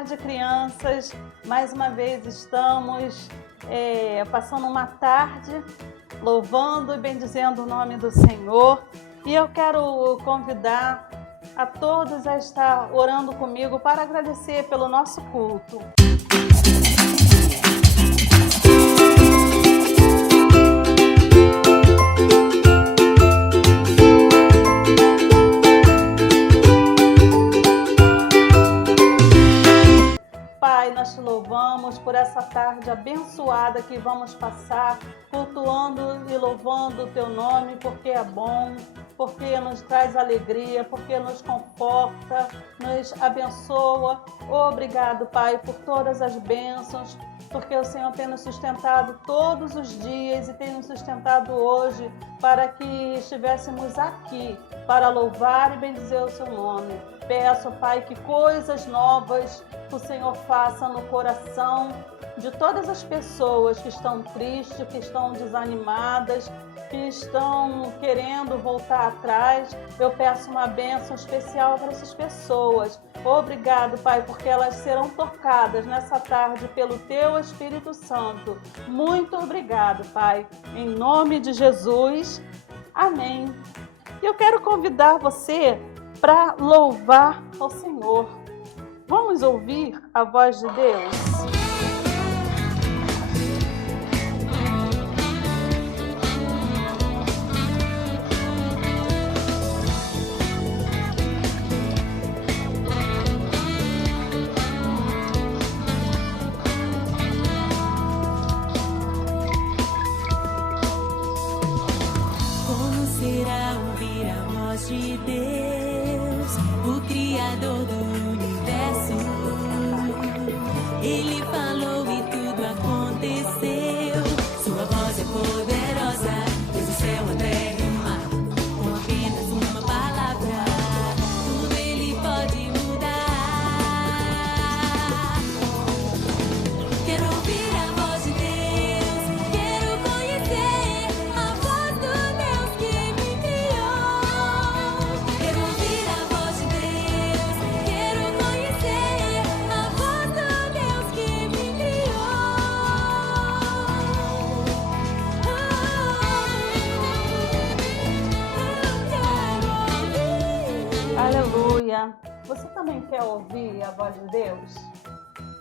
tarde, crianças. Mais uma vez estamos passando uma tarde louvando e bendizendo o nome do Senhor. E eu quero convidar a todos a estar orando comigo para agradecer pelo nosso culto. Pai, nós te louvamos por essa tarde abençoada que vamos passar, cultuando e louvando o teu nome, porque é bom, porque nos traz alegria, porque nos conforta, nos abençoa. Obrigado, Pai, por todas as bênçãos, porque o Senhor tem nos sustentado todos os dias e tem nos sustentado hoje para que estivéssemos aqui para louvar e bendizer o seu nome. Peço, Pai, que coisas novas o Senhor faça no coração de todas as pessoas que estão tristes, que estão desanimadas, que estão querendo voltar atrás. Eu peço uma bênção especial para essas pessoas. Obrigado, Pai, porque elas serão tocadas nessa tarde pelo Teu Espírito Santo. Muito obrigado, Pai. Em nome de Jesus. Amém. E eu quero convidar você para louvar ao Senhor. Vamos ouvir a voz de Deus? Como será ouvir a voz de Deus, o Criador do universo? Ele falou e tudo aconteceu. Sua voz é poderosa, fez o céu, a terra e o mar. Com apenas uma palavra, tudo ele pode mudar. Quero ouvir a voz de Deus, quero conhecer a voz do Deus que me criou. Quero ouvir a voz de Deus, quero conhecer a voz do Deus que me criou. Aleluia! Você também quer ouvir a voz de Deus?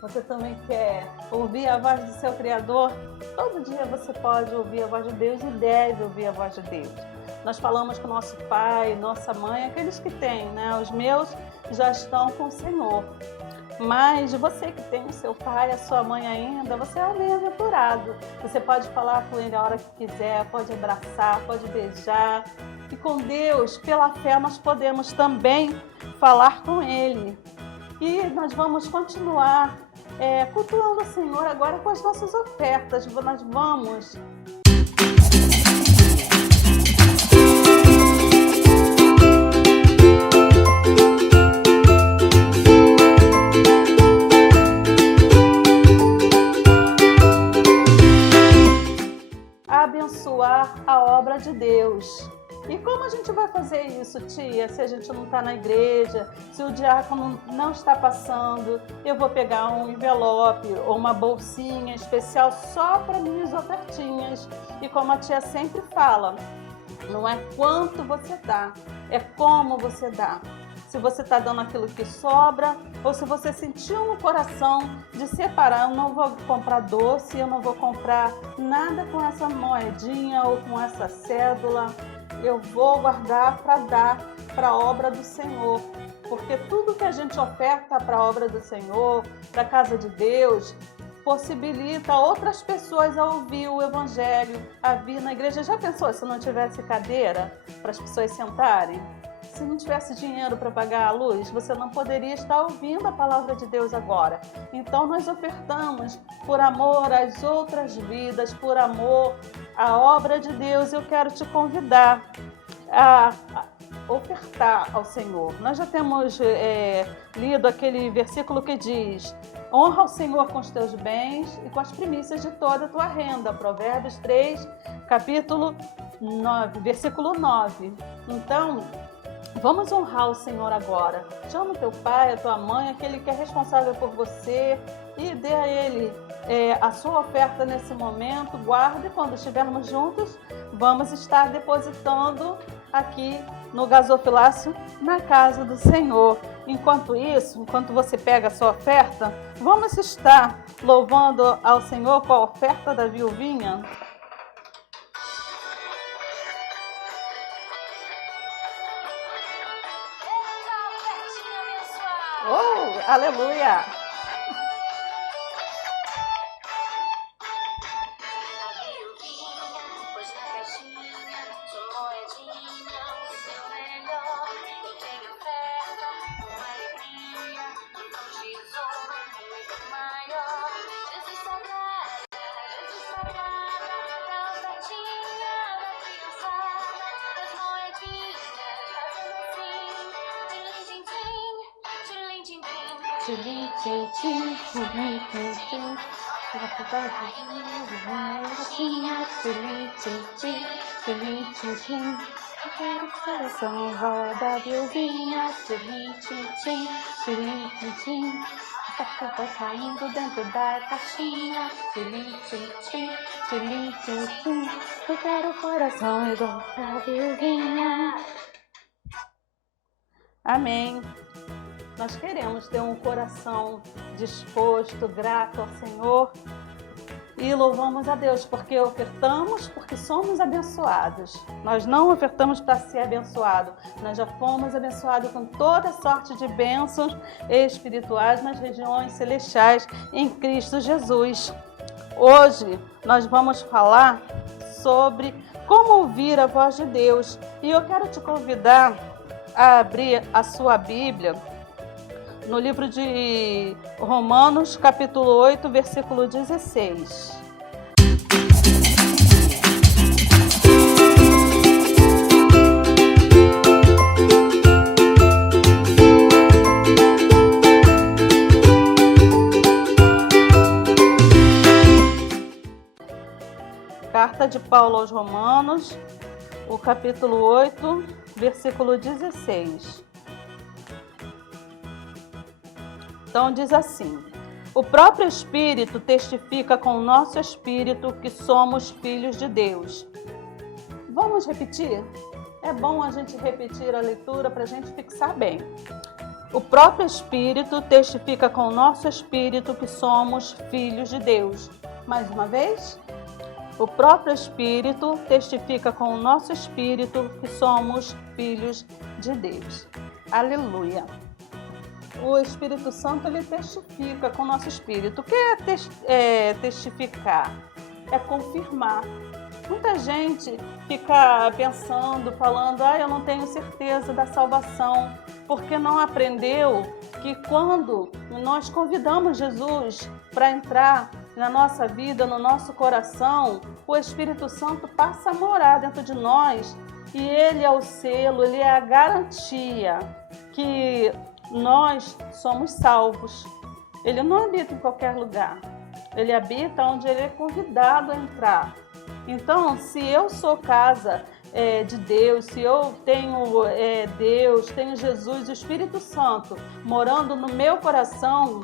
Você também quer ouvir a voz do seu Criador? Todo dia você pode ouvir a voz de Deus e deve ouvir a voz de Deus. Nós falamos com nosso pai, nossa mãe, aqueles que têm, né? Os meus já estão com o Senhor. Mas você que tem o seu pai, a sua mãe ainda, você é um bem-aventurado. Você pode falar com ele a hora que quiser, pode abraçar, pode beijar. E com Deus, pela fé, nós podemos também falar com Ele. E nós vamos continuar cultuando o Senhor agora com as nossas ofertas. Nós vamos abençoar a obra de Deus. E como a gente vai fazer isso, tia? Se a gente não está na igreja, se o diácono não está passando, eu vou pegar um envelope ou uma bolsinha especial só para minhas ofertinhas. E como a tia sempre fala, não é quanto você dá, é como você dá. Se você está dando aquilo que sobra ou se você sentiu no coração de separar, eu não vou comprar doce, eu não vou comprar nada com essa moedinha ou com essa cédula. Eu vou guardar para dar para a obra do Senhor, porque tudo que a gente oferta para a obra do Senhor, para a casa de Deus, possibilita outras pessoas a ouvir o Evangelho, a vir na igreja. Já pensou se não tivesse cadeira para as pessoas sentarem? Se não tivesse dinheiro para pagar a luz, você não poderia estar ouvindo a palavra de Deus agora. Então nós ofertamos por amor às outras vidas, por amor à obra de Deus. Eu quero te convidar a ofertar ao Senhor. Nós já temos lido aquele versículo que diz: honra o Senhor com os teus bens e com as primícias de toda a tua renda. Provérbios 3, capítulo 9, versículo 9. Então, Vamos honrar o Senhor agora. Chama o teu pai, a tua mãe, aquele que é responsável por você, e dê a ele a sua oferta nesse momento. Guarde, quando estivermos juntos, vamos estar depositando aqui no gasofilácio na casa do Senhor. Enquanto isso, enquanto você pega a sua oferta, vamos estar louvando ao Senhor com a oferta da viuvinha. Oh, aleluia! Coração roda, viuvinha, tchim, tchim, tchim, tchim, tchim, tchim. Tá saindo dentro da caixinha, tchim, tchim, tchim, tchim, tchim, tchim. Eu quero o coração igual pra viuvinha. Amém. Nós queremos ter um coração disposto, grato ao Senhor, e louvamos a Deus porque ofertamos, porque somos abençoados. Nós não ofertamos para ser abençoado, nós já fomos abençoados com toda sorte de bênçãos espirituais nas regiões celestiais em Cristo Jesus. Hoje nós vamos falar sobre como ouvir a voz de Deus, e eu quero te convidar a abrir a sua Bíblia no livro de Romanos, capítulo 8, versículo 16. Carta de Paulo aos Romanos, o capítulo 8, versículo 16. Então diz assim: o próprio Espírito testifica com o nosso espírito que somos filhos de Deus. Vamos repetir? É bom a gente repetir a leitura para a gente fixar bem. O próprio Espírito testifica com o nosso espírito que somos filhos de Deus. Mais uma vez. O próprio Espírito testifica com o nosso espírito que somos filhos de Deus. Aleluia! O Espírito Santo, ele testifica com o nosso espírito. O que é testificar? É confirmar. Muita gente fica pensando, falando, eu não tenho certeza da salvação, porque não aprendeu que quando nós convidamos Jesus para entrar na nossa vida, no nosso coração, o Espírito Santo passa a morar dentro de nós, e ele é o selo, ele é a garantia que nós somos salvos. Ele não habita em qualquer lugar. Ele habita onde ele é convidado a entrar. Então, se eu sou casa de Deus, se eu tenho Deus, tenho Jesus e o Espírito Santo morando no meu coração,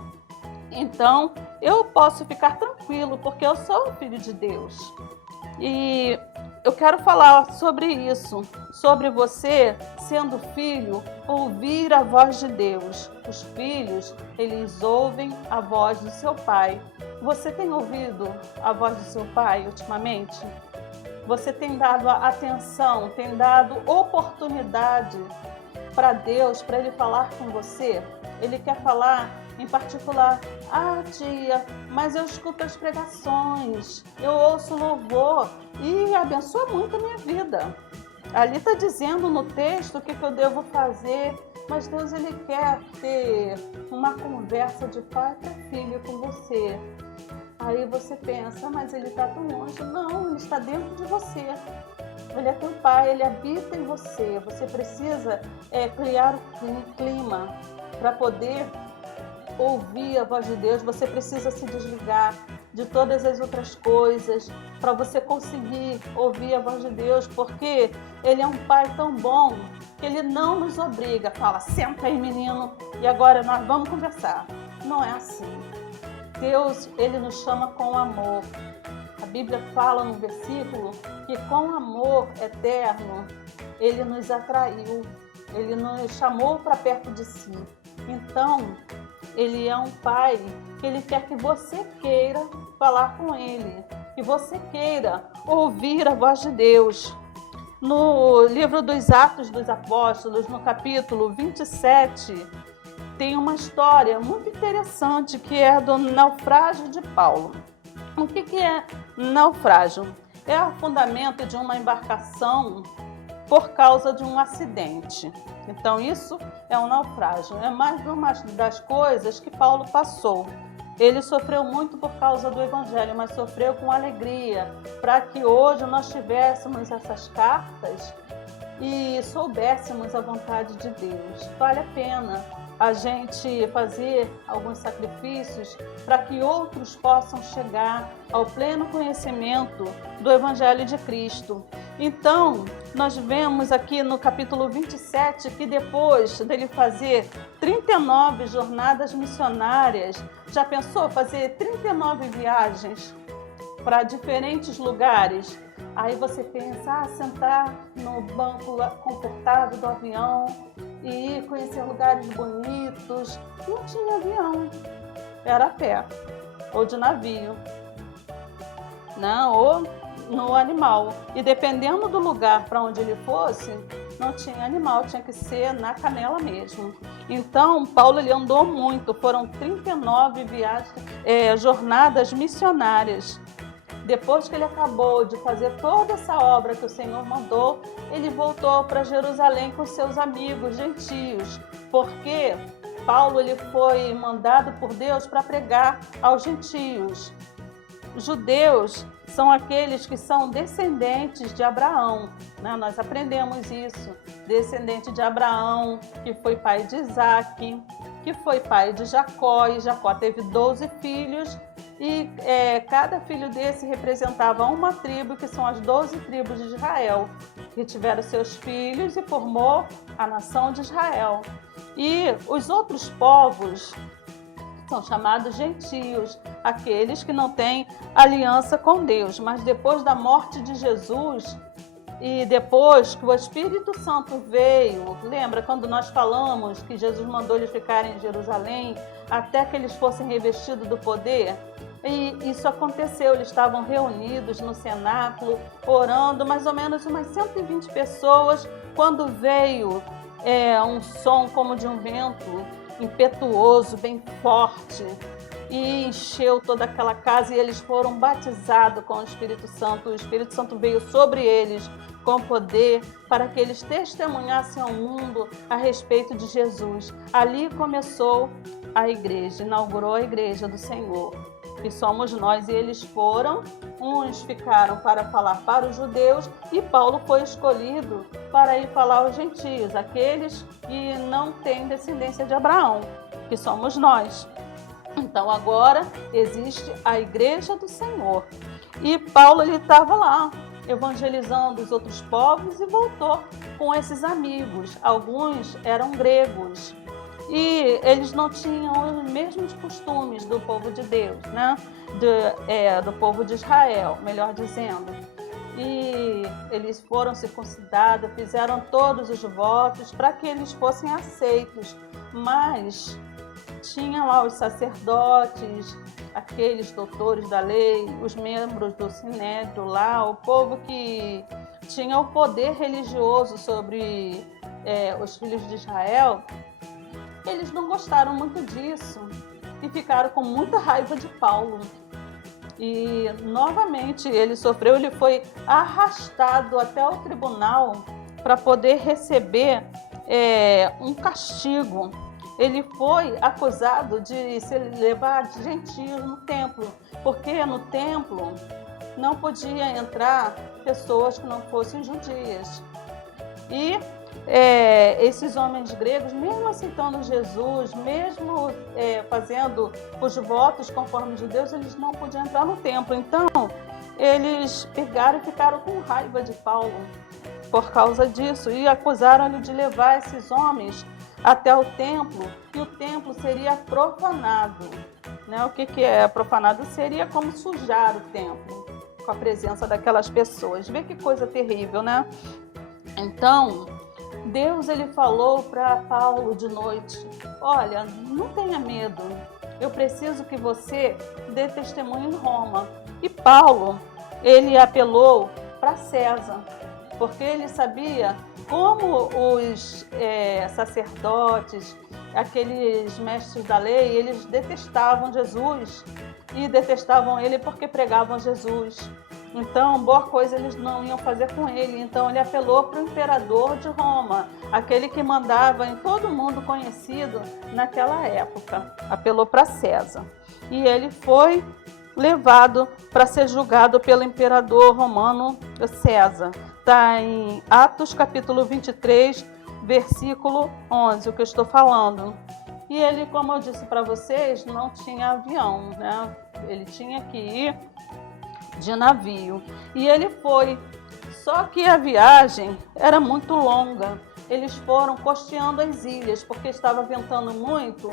então eu posso ficar tranquilo, porque eu sou filho de Deus. E eu quero falar sobre isso, sobre você, sendo filho, ouvir a voz de Deus. Os filhos, eles ouvem a voz do seu pai. Você tem ouvido a voz do seu pai ultimamente? Você tem dado atenção, tem dado oportunidade para Deus, para Ele falar com você? Ele quer falar em particular: tia, mas eu escuto as pregações, eu ouço louvor e abençoa muito a minha vida. Ali está dizendo no texto o que eu devo fazer, mas Deus, Ele quer ter uma conversa de pai para filho com você. Aí você pensa, mas Ele está tão longe. Não, Ele está dentro de você. Ele é teu pai, Ele habita em você. Você precisa criar um clima para poder ouvir a voz de Deus. Você precisa se desligar de todas as outras coisas, para você conseguir ouvir a voz de Deus, porque Ele é um Pai tão bom que Ele não nos obriga, fala, senta aí menino, e agora nós vamos conversar. Não é assim. Deus, Ele nos chama com amor. A Bíblia fala no versículo que com amor eterno Ele nos atraiu, Ele nos chamou para perto de si. Então, Ele é um Pai que Ele quer que você queira falar com Ele, que você queira ouvir a voz de Deus. No livro dos Atos dos Apóstolos, no capítulo 27, tem uma história muito interessante que é do naufrágio de Paulo. O que é naufrágio? É o afundamento de uma embarcação por causa de um acidente. Então isso é um naufrágio. É mais uma das coisas que Paulo passou. Ele sofreu muito por causa do Evangelho, mas sofreu com alegria, para que hoje nós tivéssemos essas cartas e soubéssemos a vontade de Deus. Vale a pena a gente fazer alguns sacrifícios para que outros possam chegar ao pleno conhecimento do Evangelho de Cristo. Então, nós vemos aqui no capítulo 27 que depois dele fazer 39 jornadas missionárias, já pensou fazer 39 viagens para diferentes lugares? Aí você pensa, sentar no banco confortável do avião e ir conhecer lugares bonitos. Não tinha avião, era a pé, ou de navio, né? Ou no animal. E dependendo do lugar para onde ele fosse, não tinha animal, tinha que ser na canela mesmo. Então, Paulo ele andou muito, foram 39 viagens, jornadas missionárias. Depois que ele acabou de fazer toda essa obra que o Senhor mandou, ele voltou para Jerusalém com seus amigos gentios, porque Paulo ele foi mandado por Deus para pregar aos gentios. Judeus são aqueles que são descendentes de Abraão, né? Nós aprendemos isso, descendente de Abraão, que foi pai de Isaque, que foi pai de Jacó, e Jacó teve 12 filhos, e cada filho desse representava uma tribo, que são as 12 tribos de Israel, que tiveram seus filhos e formou a nação de Israel. E os outros povos são chamados gentios, aqueles que não têm aliança com Deus. Mas depois da morte de Jesus e depois que o Espírito Santo veio, lembra quando nós falamos que Jesus mandou eles ficarem em Jerusalém até que eles fossem revestidos do poder? E isso aconteceu, eles estavam reunidos no cenáculo, orando, mais ou menos umas 120 pessoas, quando veio um som como de um vento impetuoso, bem forte, e encheu toda aquela casa, e eles foram batizados com o Espírito Santo. O Espírito Santo veio sobre eles com poder para que eles testemunhassem ao mundo a respeito de Jesus. Ali começou a igreja, inaugurou a igreja do Senhor, que somos nós. E eles foram, uns ficaram para falar para os judeus, e Paulo foi escolhido para ir falar aos gentios, aqueles que não têm descendência de Abraão, que somos nós. Então agora existe a igreja do Senhor. E Paulo ele estava lá evangelizando os outros povos e voltou com esses amigos. Alguns eram gregos e eles não tinham os mesmos costumes do povo de Deus, né? Do povo de Israel, melhor dizendo. E eles foram circuncidados, fizeram todos os votos para que eles fossem aceitos. Mas tinha lá os sacerdotes, aqueles doutores da lei, os membros do Sinédrio lá, o povo que tinha o poder religioso sobre os filhos de Israel. Eles não gostaram muito disso e ficaram com muita raiva de Paulo. E novamente ele foi arrastado até o tribunal para poder receber um castigo. Ele foi acusado de se levar gentios no templo, porque no templo não podia entrar pessoas que não fossem judias. E esses homens gregos, mesmo aceitando Jesus, mesmo fazendo os votos conforme os judeus, eles não podiam entrar no templo. Então, eles pegaram e ficaram com raiva de Paulo por causa disso e acusaram-lhe de levar esses homens até o templo, e o templo seria profanado. Né? O que é profanado? Seria como sujar o templo com a presença daquelas pessoas. Vê que coisa terrível, né? Então, Deus ele falou para Paulo de noite: olha, não tenha medo, eu preciso que você dê testemunho em Roma. E Paulo, ele apelou para César, porque ele sabia como os sacerdotes, aqueles mestres da lei, eles detestavam Jesus e detestavam ele porque pregavam Jesus. Então, boa coisa eles não iam fazer com ele. Então, ele apelou para o imperador de Roma, aquele que mandava em todo mundo conhecido naquela época. Apelou para César. E ele foi levado para ser julgado pelo imperador romano César. Está em Atos capítulo 23, versículo 11, o que eu estou falando. E ele, como eu disse para vocês, não tinha avião, né? Ele tinha que ir de navio. E ele foi, só que a viagem era muito longa. Eles foram costeando as ilhas, porque estava ventando muito.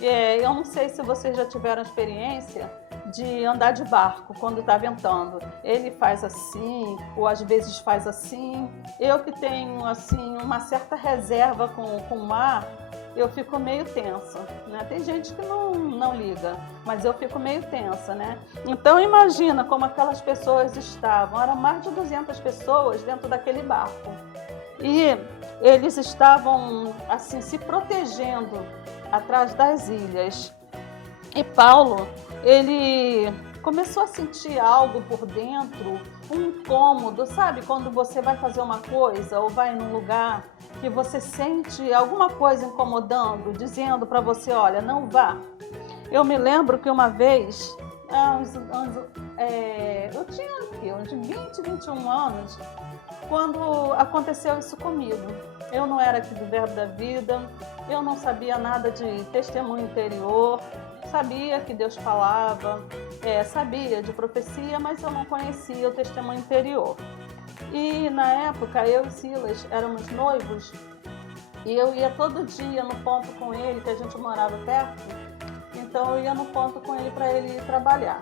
Eu não sei se vocês já tiveram experiência de andar de barco quando está ventando. Ele faz assim, ou às vezes faz assim. Eu que tenho assim uma certa reserva com o mar, eu fico meio tensa, né? Tem gente que não liga, mas eu fico meio tensa, né? Então imagina como aquelas pessoas estavam. Eram mais de 200 pessoas dentro daquele barco. E eles estavam assim se protegendo atrás das ilhas. E Paulo, ele começou a sentir algo por dentro, um incômodo, sabe? Quando você vai fazer uma coisa ou vai num lugar que você sente alguma coisa incomodando, dizendo para você, olha, não vá. Eu me lembro que uma vez, eu tinha uns 20, 21 anos, quando aconteceu isso comigo. Eu não era aqui do Verbo da Vida, eu não sabia nada de testemunho interior, sabia que Deus falava, sabia de profecia, mas eu não conhecia o testemunho interior. E na época eu e Silas éramos noivos e eu ia todo dia no ponto com ele, que a gente morava perto, então eu ia no ponto com ele para ele ir trabalhar.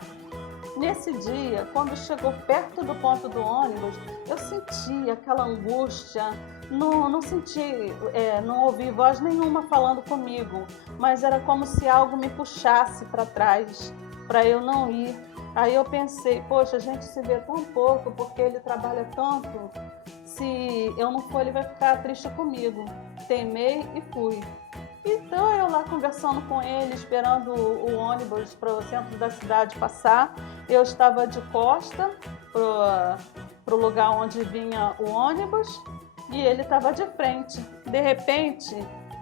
Nesse dia, quando chegou perto do ponto do ônibus, eu senti aquela angústia, não senti, não ouvi voz nenhuma falando comigo, mas era como se algo me puxasse para trás, para eu não ir. Aí eu pensei, poxa, a gente se vê tão pouco porque ele trabalha tanto, se eu não for ele vai ficar triste comigo. Teimei e fui. Então eu lá conversando com ele, esperando o ônibus para o centro da cidade passar, eu estava de costa para o lugar onde vinha o ônibus e ele estava de frente. De repente,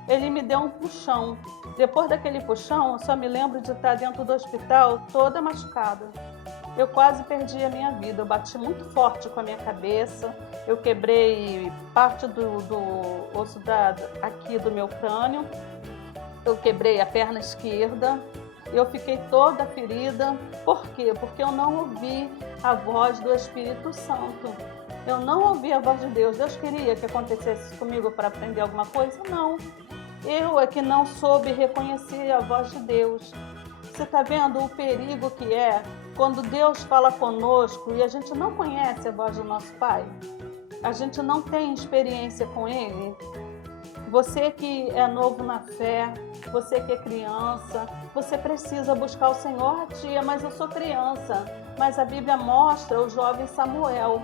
ele me deu um puxão. Depois daquele puxão, eu só me lembro de estar dentro do hospital toda machucada. Eu quase perdi a minha vida, eu bati muito forte com a minha cabeça, eu quebrei parte do osso aqui do meu crânio, eu quebrei a perna esquerda, eu fiquei toda ferida. Por quê? Porque eu não ouvi a voz do Espírito Santo. Eu não ouvi a voz de Deus. Deus queria que acontecesse comigo para aprender alguma coisa? Não. Eu é que não soube reconhecer a voz de Deus. Você está vendo o perigo que é quando Deus fala conosco e a gente não conhece a voz do nosso Pai? A gente não tem experiência com Ele? Você que é novo na fé, você que é criança, você precisa buscar o Senhor. Tia, mas eu sou criança. Mas a Bíblia mostra o jovem Samuel.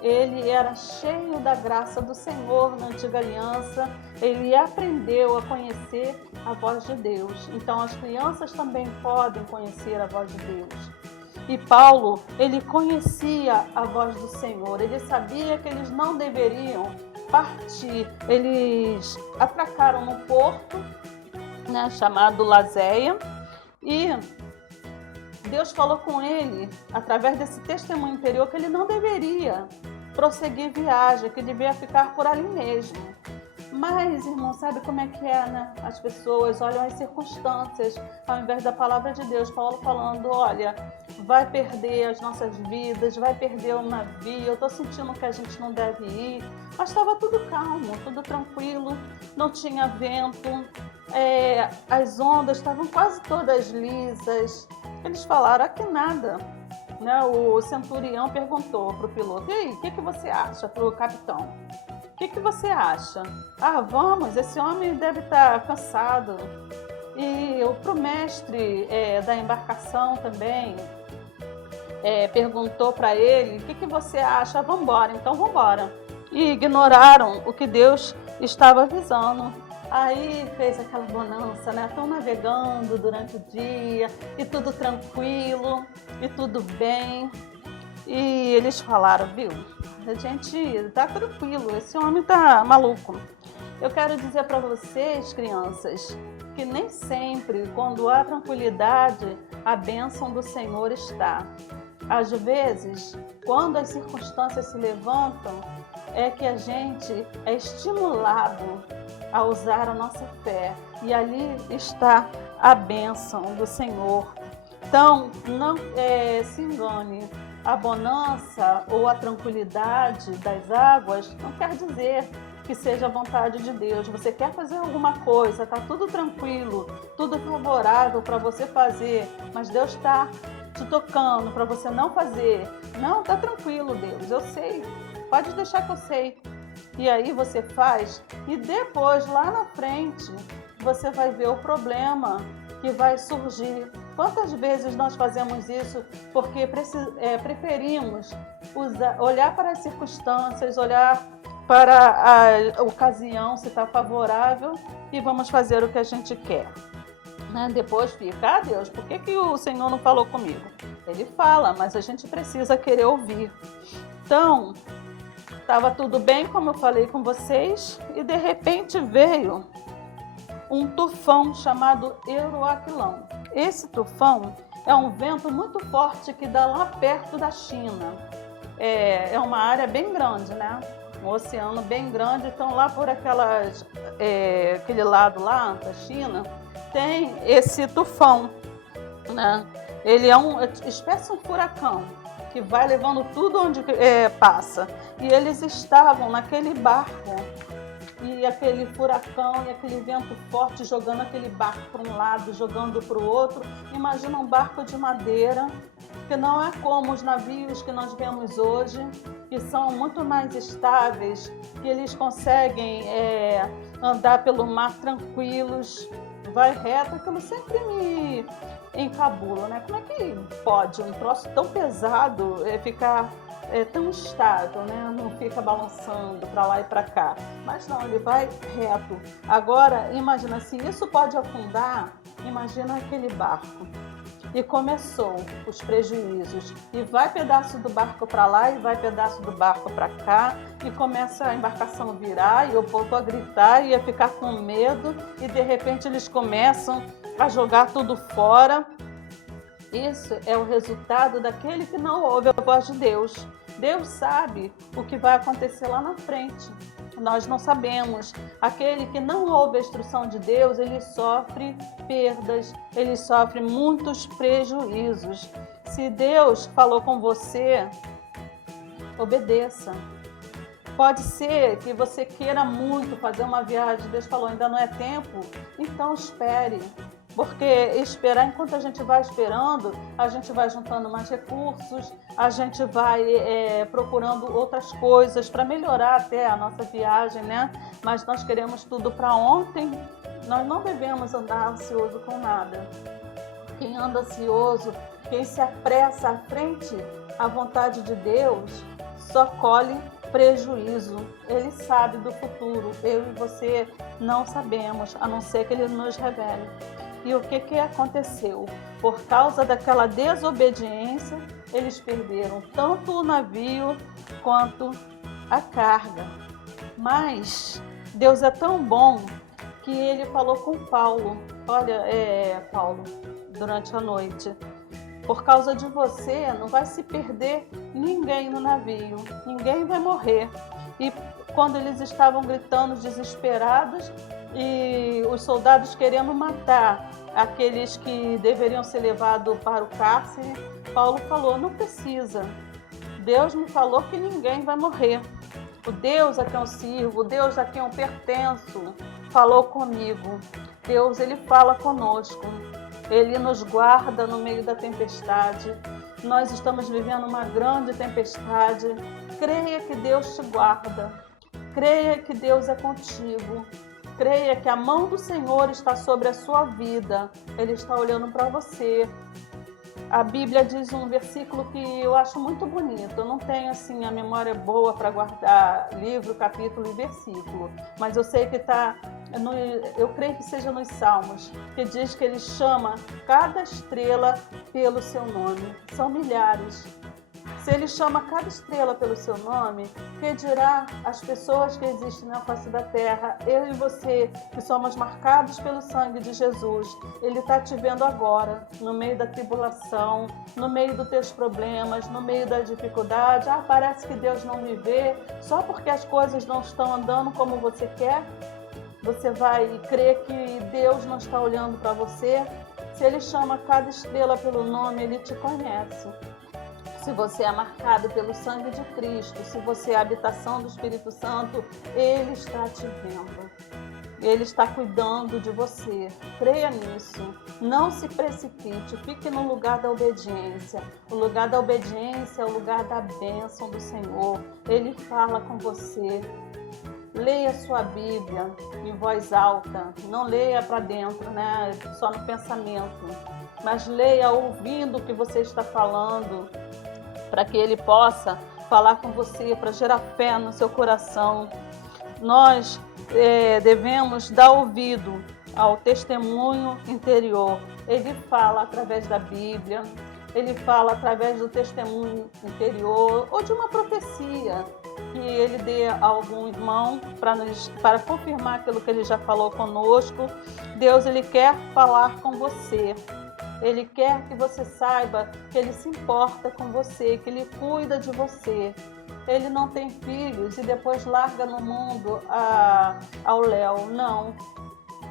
Ele era cheio da graça do Senhor na antiga aliança. Ele aprendeu a conhecer a voz de Deus. Então as crianças também podem conhecer a voz de Deus. E Paulo, ele conhecia a voz do Senhor. Ele sabia que eles não deveriam partir. Eles atracaram no porto, né, chamado Lazéia, e Deus falou com ele, através desse testemunho interior, que ele não deveria prosseguir viagem, que devia ficar por ali mesmo. Mas, irmão, sabe como é que é, né? As pessoas olham as circunstâncias, ao invés da palavra de Deus. Paulo falando, olha, vai perder as nossas vidas, vai perder o navio, eu tô sentindo que a gente não deve ir. Mas estava tudo calmo, tudo tranquilo, não tinha vento, as ondas estavam quase todas lisas. Eles falaram, aqui nada. Né? O centurião perguntou para o piloto, e aí, o que você acha, para o capitão? O que você acha? Ah, vamos, esse homem deve estar cansado. E para o mestre da embarcação também, perguntou para ele, o que você acha? Vamos embora, então vamos embora. E ignoraram o que Deus estava avisando. Aí fez aquela bonança, né? Estão navegando durante o dia e tudo tranquilo e tudo bem. E eles falaram, viu? A gente tá tranquilo, esse homem tá maluco. Eu quero dizer para vocês, crianças, que nem sempre, quando há tranquilidade, a bênção do Senhor está. Às vezes, quando as circunstâncias se levantam, é que a gente é estimulado a usar a nossa fé. E ali está a bênção do Senhor. Então, não se engane. A bonança ou a tranquilidade das águas não quer dizer que seja a vontade de Deus. Você quer fazer alguma coisa, está tudo tranquilo, tudo favorável para você fazer, mas Deus está te tocando para você não fazer. Não, está tranquilo, Deus, eu sei, pode deixar que eu sei. E aí você faz e depois, lá na frente, você vai ver o problema que vai surgir. Quantas vezes nós fazemos isso porque preferimos olhar para as circunstâncias, olhar para a ocasião, se está favorável, e vamos fazer o que a gente quer. Né? Depois fica, Deus, por que o Senhor não falou comigo? Ele fala, mas a gente precisa querer ouvir. Então, estava tudo bem, como eu falei com vocês, e de repente veio um tufão chamado Euroaquilão. Esse tufão é um vento muito forte que dá lá perto da China. É uma área bem grande, né? Um oceano bem grande. Então lá por aquele lado lá da China, tem esse tufão, né? Ele é uma espécie de um furacão que vai levando tudo onde passa. E eles estavam naquele barco, e aquele furacão e aquele vento forte jogando aquele barco para um lado, jogando para o outro. Imagina um barco de madeira, que não é como os navios que nós vemos hoje, que são muito mais estáveis, que eles conseguem andar pelo mar tranquilos, vai reto. Aquilo sempre me encabula, né? Como é que pode um troço tão pesado ficar tão estável, né? Não fica balançando para lá e para cá, mas não, ele vai reto. Agora, imagina, se isso pode afundar, imagina aquele barco. E começou os prejuízos, e vai pedaço do barco para lá e vai pedaço do barco para cá, e começa a embarcação virar e o povo a gritar e a ficar com medo, e de repente eles começam a jogar tudo fora. Isso é o resultado daquele que não ouve a voz de Deus. Deus sabe o que vai acontecer lá na frente. Nós não sabemos. Aquele que não ouve a instrução de Deus, ele sofre perdas, ele sofre muitos prejuízos. Se Deus falou com você, obedeça. Pode ser que você queira muito fazer uma viagem, Deus falou, ainda não é tempo, então espere. Porque esperar, enquanto a gente vai esperando, a gente vai juntando mais recursos, a gente vai procurando outras coisas para melhorar até a nossa viagem, né? Mas nós queremos tudo para ontem, nós não devemos andar ansioso com nada. Quem anda ansioso, quem se apressa à frente à vontade de Deus, só colhe prejuízo. Ele sabe do futuro, eu e você não sabemos, a não ser que Ele nos revele. E o que aconteceu? Por causa daquela desobediência, eles perderam tanto o navio quanto a carga. Mas Deus é tão bom que Ele falou com Paulo. Olha, Paulo, durante a noite, por causa de você não vai se perder ninguém no navio, ninguém vai morrer. E quando eles estavam gritando desesperados e os soldados querendo matar aqueles que deveriam ser levados para o cárcere, Paulo falou: não precisa. Deus me falou que ninguém vai morrer. O Deus a quem eu sirvo, o Deus a quem eu pertenço, falou comigo. Deus, Ele fala conosco. Ele nos guarda no meio da tempestade. Nós estamos vivendo uma grande tempestade. Creia que Deus te guarda. Creia que Deus é contigo. Creia que a mão do Senhor está sobre a sua vida. Ele está olhando para você. A Bíblia diz um versículo que eu acho muito bonito. Eu não tenho assim a memória boa para guardar livro, capítulo e versículo, mas eu sei que está, eu creio que seja nos Salmos, que diz que Ele chama cada estrela pelo seu nome. São milhares. Se Ele chama cada estrela pelo seu nome, que dirá as pessoas que existem na face da terra, eu e você, que somos marcados pelo sangue de Jesus. Ele está te vendo agora, no meio da tribulação, no meio dos teus problemas, no meio da dificuldade. Parece que Deus não me vê, só porque as coisas não estão andando como você quer. Você vai crer que Deus não está olhando para você? Se Ele chama cada estrela pelo nome, Ele te conhece. Se você é marcado pelo sangue de Cristo, se você é a habitação do Espírito Santo, Ele está te vendo. Ele está cuidando de você. Creia nisso. Não se precipite. Fique no lugar da obediência. O lugar da obediência é o lugar da bênção do Senhor. Ele fala com você. Leia sua Bíblia em voz alta. Não leia para dentro, né? Só no pensamento. Mas leia ouvindo o que você está falando, para que Ele possa falar com você, para gerar fé no seu coração. Nós devemos dar ouvido ao testemunho interior. Ele fala através da Bíblia, Ele fala através do testemunho interior ou de uma profecia que Ele dê a algum irmão para confirmar aquilo que Ele já falou conosco. Deus, Ele quer falar com você. Ele quer que você saiba que Ele se importa com você, que Ele cuida de você. Ele não tem filhos e depois larga no mundo ao léu. Não.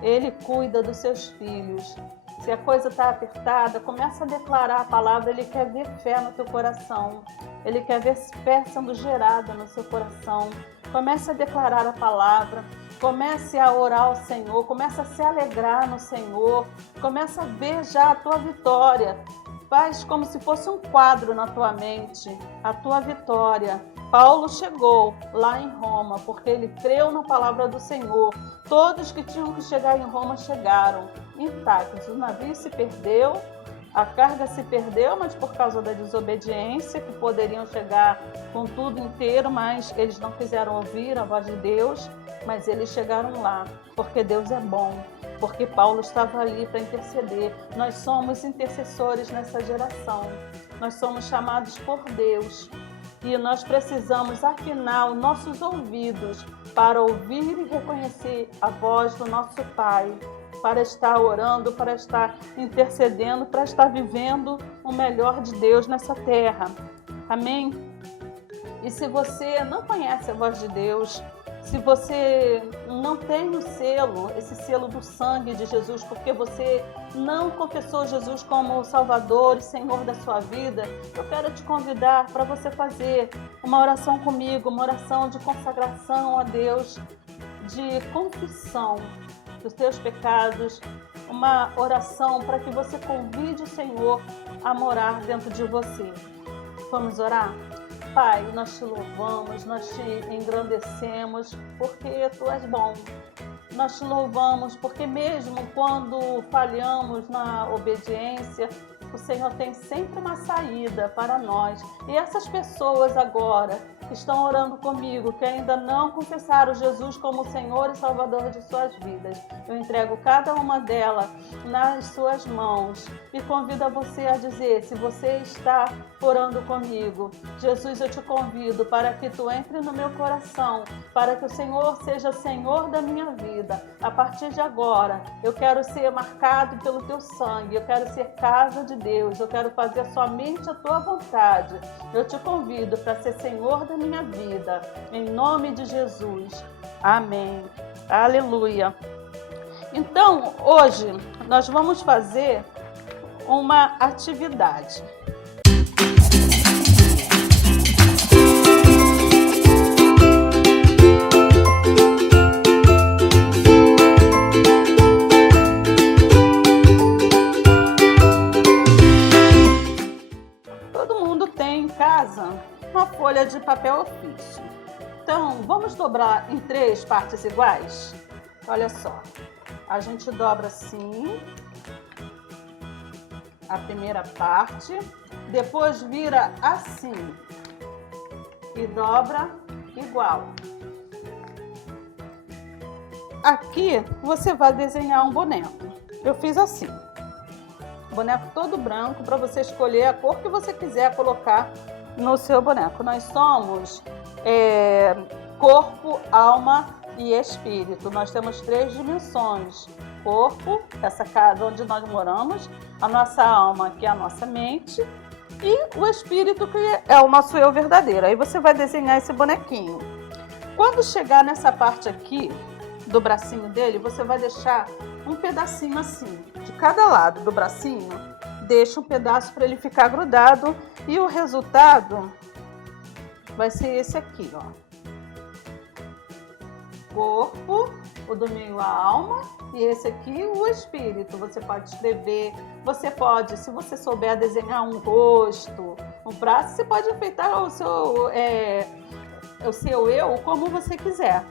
Ele cuida dos seus filhos. Se a coisa está apertada, começa a declarar a palavra. Ele quer ver fé no teu coração. Ele quer ver fé sendo gerada no seu coração. Comece a declarar a palavra. Comece a orar ao Senhor, comece a se alegrar no Senhor, comece a ver já a tua vitória. Faz como se fosse um quadro na tua mente, a tua vitória. Paulo chegou lá em Roma porque ele creu na palavra do Senhor. Todos que tinham que chegar em Roma chegaram intactos. O navio se perdeu, a carga se perdeu, mas por causa da desobediência, que poderiam chegar com tudo inteiro, mas eles não quiseram ouvir a voz de Deus. Mas eles chegaram lá, porque Deus é bom, porque Paulo estava ali para interceder. Nós somos intercessores nessa geração, nós somos chamados por Deus e nós precisamos afinar os nossos ouvidos para ouvir e reconhecer a voz do nosso Pai, para estar orando, para estar intercedendo, para estar vivendo o melhor de Deus nessa terra. Amém? E se você não conhece a voz de Deus, se você não tem o selo, esse selo do sangue de Jesus, porque você não confessou Jesus como Salvador e Senhor da sua vida, eu quero te convidar para você fazer uma oração comigo, uma oração de consagração a Deus, de confissão dos teus pecados, uma oração para que você convide o Senhor a morar dentro de você. Vamos orar? Pai, nós te louvamos, nós te engrandecemos, porque Tu és bom. Nós te louvamos porque mesmo quando falhamos na obediência, o Senhor tem sempre uma saída para nós. E essas pessoas agora que estão orando comigo, que ainda não confessaram Jesus como Senhor e Salvador de suas vidas, eu entrego cada uma delas nas suas mãos e convido a você a dizer, se você está orando comigo, Jesus, eu te convido para que Tu entre no meu coração, para que o Senhor seja Senhor da minha vida. A partir de agora, eu quero ser marcado pelo Teu sangue, eu quero ser casa de Deus, eu quero fazer somente a tua vontade. Eu te convido para ser Senhor da minha vida, em nome de Jesus. Amém. Aleluia. Então, hoje nós vamos fazer uma atividade. Todo mundo tem em casa uma folha de papel ofício. Então, vamos dobrar em 3 partes iguais? Olha só, a gente dobra assim, a primeira parte, depois vira assim e dobra igual. Aqui você vai desenhar um boneco. Eu fiz assim, boneco todo branco, para você escolher a cor que você quiser colocar no seu boneco. Nós somos corpo, alma e espírito. Nós temos 3 dimensões: corpo, essa casa onde nós moramos, a nossa alma, que é a nossa mente, e o espírito, que é o nosso eu verdadeiro. Aí você vai desenhar esse bonequinho. Quando chegar nessa parte aqui do bracinho dele, você vai deixar um pedacinho assim, de cada lado do bracinho, deixa um pedaço para ele ficar grudado, e o resultado vai ser esse aqui, ó. Corpo, o do meio a alma, e esse aqui o espírito. Você pode escrever, você pode, se você souber desenhar um rosto, um braço, você pode enfeitar o seu eu como você quiser.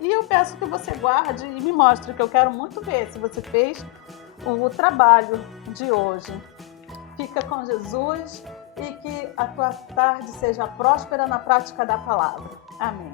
E eu peço que você guarde e me mostre, que eu quero muito ver se você fez o trabalho de hoje. Fica com Jesus e que a tua tarde seja próspera na prática da palavra. Amém.